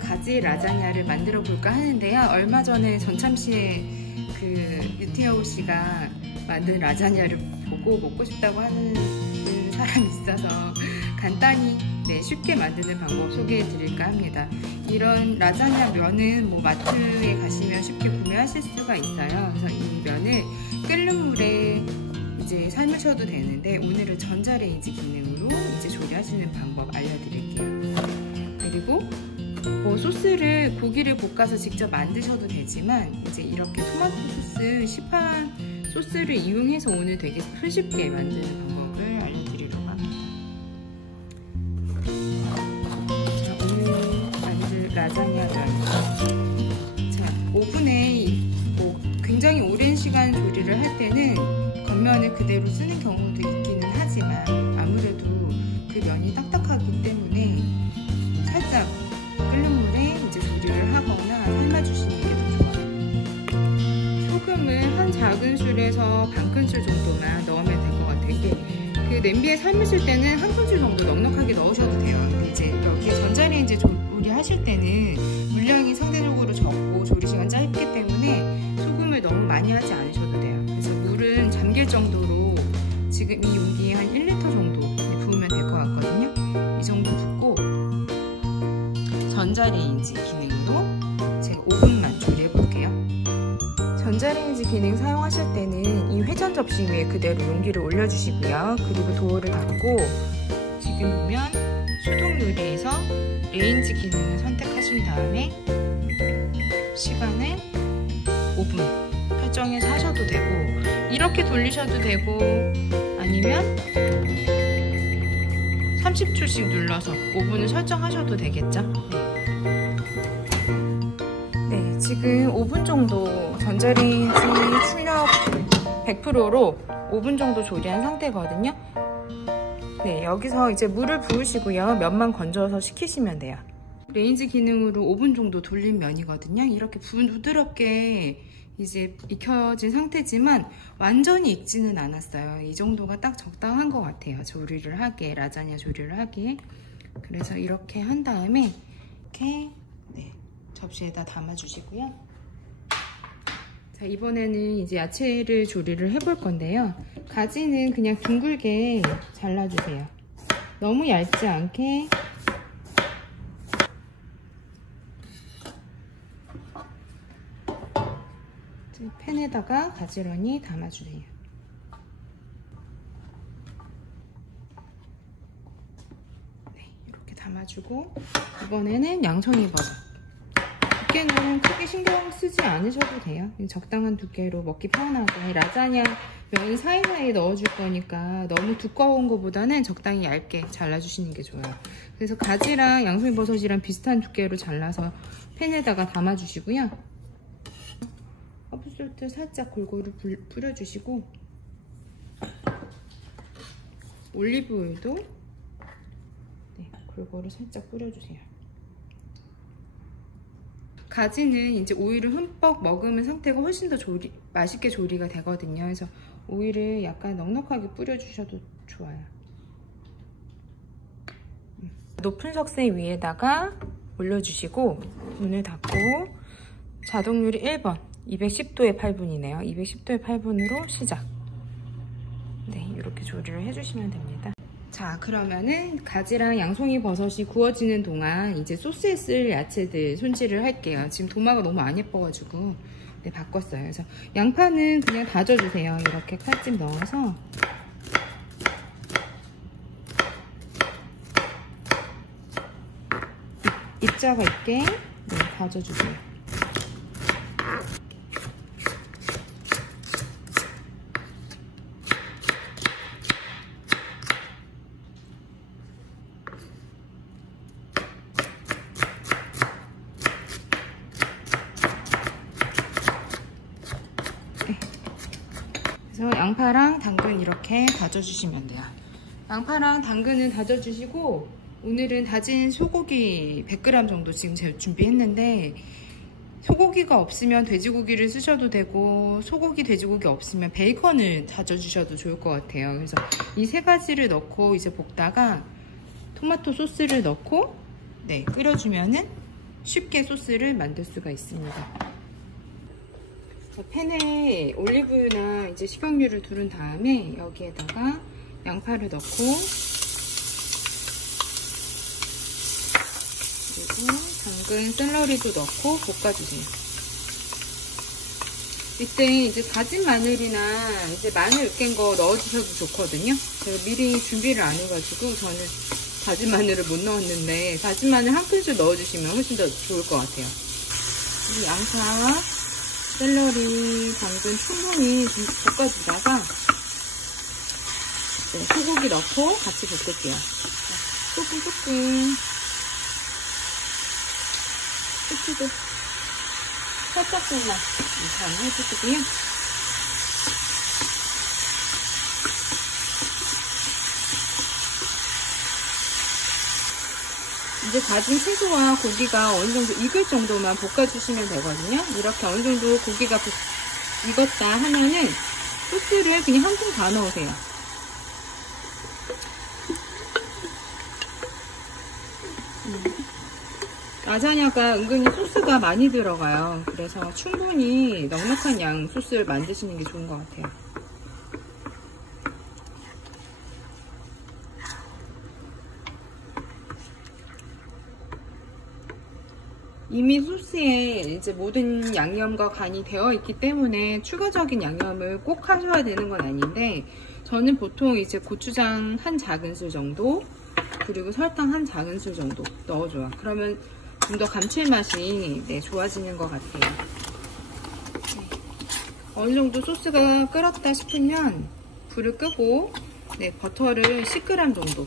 가지 라자냐를 만들어 볼까 하는데요. 얼마 전에 전참시에 그 유티아오 씨가 만든 라자냐를 보고 먹고 싶다고 하는 사람이 있어서 간단히 쉽게 만드는 방법 소개해 드릴까 합니다. 이런 라자냐 면은 뭐 마트에 가시면 쉽게 구매하실 수가 있어요. 그래서 이 면을 끓는 물에 이제 삶으셔도 되는데 오늘은 전자레인지 기능으로 이제 조리하시는 방법 알려드릴게요. 그리고 뭐 소스를 고기를 볶아서 직접 만드셔도 되지만 이제 이렇게 토마토 소스, 시판 소스를 이용해서 오늘 되게 손쉽게 만드는 방법을 알려드리려고 합니다. 자, 오늘 만들 라자냐 면. 자, 오븐에 뭐 굉장히 오랜 시간 조리를 할 때는 겉면을 그대로 쓰는 경우도 있기는 하지만 아무래도 그 면이 딱딱하기 때문에 살짝 끓는 물에 이제 조리를 하거나 삶아주시는 게 더 좋아요. 소금을 한 작은술에서 반 큰술 정도만 넣으면 될 것 같아요. 이게 그 냄비에 삶으실 때는 한 큰술 정도 넉넉하게 넣으셔도 돼요. 근데 이제 여기에 전자레인지 조리하실 때는 물량이 상대적으로 적고 조리시간 짧기 때문에 소금을 너무 많이 하지 않으셔도 돼요. 그래서 물은 잠길 정도로 지금 이 용기에 한 1리터 정도 부으면 될 것 같거든요. 이 정도 붓고 전자레인지 기능으로 제가 5분만 조리해 볼게요. 전자레인지 기능 사용하실 때는 이 회전 접시 위에 그대로 용기를 올려주시고요. 그리고 도어를 닫고 지금 보면 수동 요리에서 레인지 기능을 선택하신 다음에 시간을 5분 설정해서 하셔도 되고 이렇게 돌리셔도 되고 아니면 30초씩 눌러서 5분을 설정하셔도 되겠죠? 네, 지금 5분 정도 전자레인지 출력 100%로 5분 정도 조리한 상태거든요. 네, 여기서 이제 물을 부으시고요. 면만 건져서 식히시면 돼요. 레인지 기능으로 5분 정도 돌린 면이거든요. 이렇게 부드럽게 이제 익혀진 상태지만 완전히 익지는 않았어요. 이 정도가 딱 적당한 것 같아요. 조리를 하기에, 라자냐 조리를 하기에. 그래서 이렇게 한 다음에 이렇게 접시에다 담아주시고요. 자, 이번에는 이제 야채를 조리를 해볼 건데요. 가지는 그냥 둥글게 잘라주세요. 너무 얇지 않게. 팬에다가 가지런히 담아주세요. 네, 이렇게 담아주고 이번에는 양송이 버섯. 두께는 크게 신경 쓰지 않으셔도 돼요. 적당한 두께로 먹기 편하게. 라자냐 면 사이사이에 넣어줄 거니까 너무 두꺼운 것보다는 적당히 얇게 잘라주시는 게 좋아요. 그래서 가지랑 양송이 버섯이랑 비슷한 두께로 잘라서 팬에다가 담아주시고요. 허브솔트 살짝 골고루 뿌려주시고 올리브오일도 골고루 살짝 뿌려주세요. 가지는 이제 오일을 흠뻑 머금은 상태가 훨씬 더 맛있게 조리가 되거든요. 그래서 오일을 약간 넉넉하게 뿌려주셔도 좋아요. 높은 석쇠 위에다가 올려주시고 문을 닫고 자동유리 1번 210도에 8분이네요. 210도에 8분으로 시작. 네, 이렇게 조리를 해주시면 됩니다. 자, 그러면은 가지랑 양송이 버섯이 구워지는 동안 이제 소스에 쓸 야채들 손질을 할게요. 지금 도마가 너무 안 예뻐가지고 바꿨어요. 그래서 양파는 그냥 다져주세요. 이렇게 칼집 넣어서 입자가 있게 다져주세요. 그래서 양파랑 당근 이렇게 다져주시면 돼요. 양파랑 당근은 다져주시고 오늘은 다진 소고기 100g 정도 지금 제가 준비했는데 소고기가 없으면 돼지고기를 쓰셔도 되고 소고기, 돼지고기 없으면 베이컨을 다져주셔도 좋을 것 같아요. 그래서 이 세 가지를 넣고 이제 볶다가 토마토 소스를 넣고 끓여주면은 쉽게 소스를 만들 수가 있습니다. 팬에 올리브유나 이제 식용유를 두른 다음에 여기에다가 양파를 넣고 그리고 당근, 샐러리도 넣고 볶아주세요. 이때 이제 다진 마늘이나 이제 마늘 으깬 거 넣어주셔도 좋거든요. 제가 미리 준비를 안 해가지고 저는 다진 마늘을 못 넣었는데 다진 마늘 한 큰술 넣어주시면 훨씬 더 좋을 것 같아요. 그리고 양파, 샐러리, 당근 충분히 좀 볶아주다가 소고기 넣고 같이 볶을게요. 조금 후추도 살짝만 해주시고요. 이제 다진 채소와 고기가 어느 정도 익을 정도만 볶아주시면 되거든요. 이렇게 어느 정도 고기가 익었다 하면은 소스를 그냥 한 통 다 넣으세요. 라자냐가 은근히 소스가 많이 들어가요. 그래서 충분히 넉넉한 양 소스를 만드시는 게 좋은 것 같아요. 이미 소스에 이제 모든 양념과 간이 되어 있기 때문에 추가적인 양념을 꼭 하셔야 되는 건 아닌데, 저는 보통 이제 고추장 한 작은술 정도, 그리고 설탕 한 작은술 정도 넣어줘요. 그러면 좀 더 감칠맛이 좋아지는 것 같아요. 어느 정도 소스가 끓었다 싶으면 불을 끄고 버터를 10g 정도,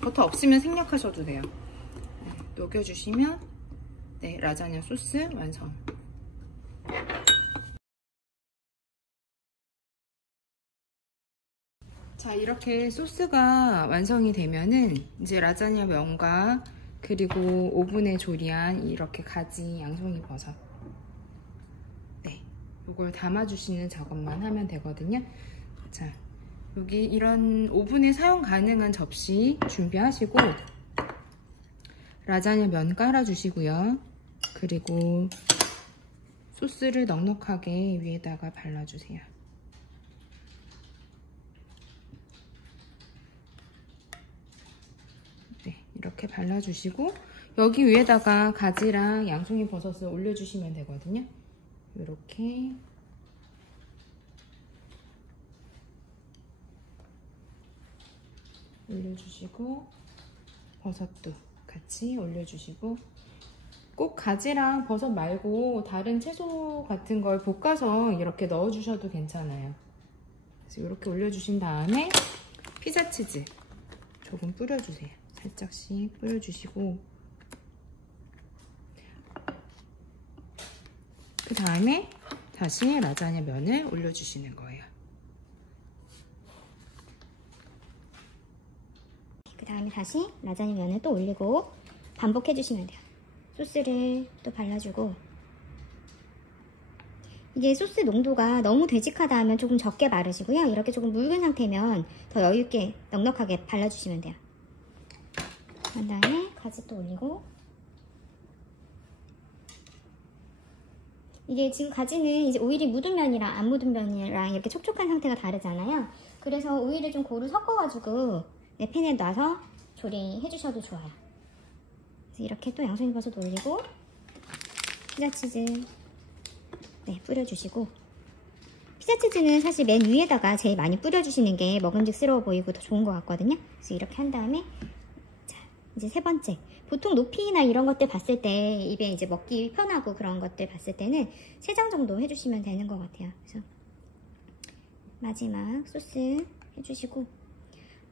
버터 없으면 생략하셔도 돼요. 녹여주시면 라자냐 소스 완성. 자, 이렇게 소스가 완성이 되면은 이제 라자냐 면과 그리고 오븐에 조리한 이렇게 가지 양송이 버섯, 이걸 담아주시는 작업만 하면 되거든요. 자, 여기 이런 오븐에 사용 가능한 접시 준비하시고 라자냐 면 깔아주시고요. 그리고 소스를 넉넉하게 위에다가 발라주세요. 이렇게 발라주시고 여기 위에다가 가지랑 양송이 버섯을 올려주시면 되거든요. 이렇게 올려주시고 버섯도 같이 올려주시고, 꼭 가지랑 버섯 말고 다른 채소 같은 걸 볶아서 이렇게 넣어주셔도 괜찮아요. 그래서 이렇게 올려주신 다음에 피자 치즈 조금 뿌려주세요. 살짝씩 뿌려주시고, 그 다음에 다시 라자냐 면을 올려주시는 거예요. 그 다음에 다시 라자냐 면을 또 올리고 반복해 주시면 돼요. 소스를 또 발라주고, 이게 소스 농도가 너무 되직하다 하면 조금 적게 바르시고요. 이렇게 조금 묽은 상태면 더 여유있게 넉넉하게 발라주시면 돼요. 그 다음에 가지 또 올리고, 이게 지금 가지는 이제 오일이 묻은 면이랑 안 묻은 면이랑 이렇게 촉촉한 상태가 다르잖아요. 그래서 오일을 좀 고루 섞어가지고 팬에 놔서 조리해 주셔도 좋아요. 그래서 이렇게 또 양송이 버섯 올리고 피자치즈 뿌려주시고, 피자치즈는 사실 맨 위에다가 제일 많이 뿌려주시는 게 먹음직스러워 보이고 더 좋은 것 같거든요. 그래서 이렇게 한 다음에 이제 세 번째, 보통 높이나 이런 것들 봤을 때 입에 이제 먹기 편하고 그런 것들 봤을 때는 3장 정도 해주시면 되는 것 같아요. 그래서 마지막 소스 해주시고,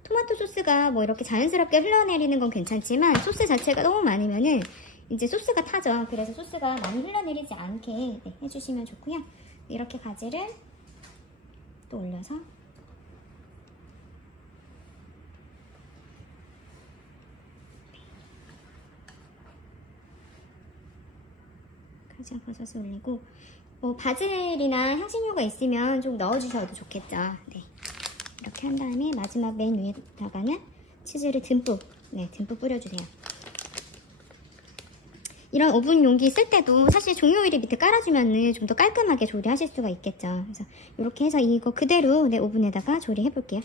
토마토 소스가 뭐 이렇게 자연스럽게 흘러내리는 건 괜찮지만 소스 자체가 너무 많으면은 이제 소스가 타죠. 그래서 소스가 많이 흘러내리지 않게 해주시면 좋고요. 이렇게 가지를 또 올려서 가지 버섯을 올리고, 뭐 바질이나 향신료가 있으면 좀 넣어주셔도 좋겠죠. 이렇게 한 다음에 마지막 맨 위에다가는 치즈를 듬뿍 뿌려주세요. 이런 오븐 용기 쓸 때도 사실 종이오일이 밑에 깔아주면은 좀 더 깔끔하게 조리하실 수가 있겠죠. 그래서 이렇게 해서 이거 그대로 오븐에다가 조리해 볼게요.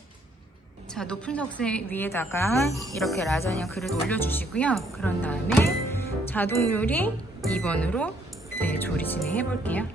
자, 높은 석쇠 위에다가 이렇게 라자냐 그릇 올려주시고요. 그런 다음에 자동 요리 2번으로 조리 진행해 볼게요.